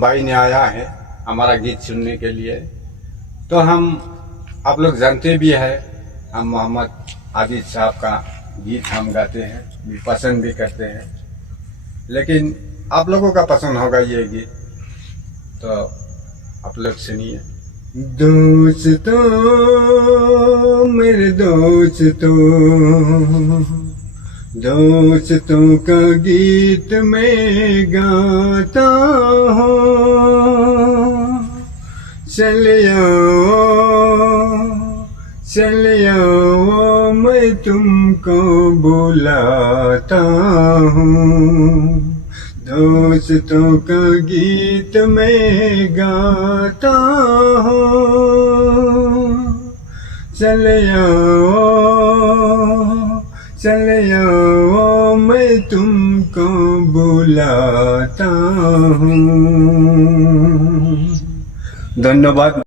भाई ने आया है हमारा गीत सुनने के लिए। तो हम आप लोग जानते भी है, हम मोहम्मद आबिद साहब का गीत हम गाते हैं, भी पसंद भी करते हैं। लेकिन आप लोगों का पसंद होगा ये गीत, तो आप लोग सुनिए। दोस्तों मेरे दोस्तों का गीत मैं गाता हूँ। चल आओ मैं तुमको बुलाता हूँ। दोस्तों का गीत मैं गाता हूँ। चल आओ मैं तुमको बुलाता हूँ। धन्यवाद।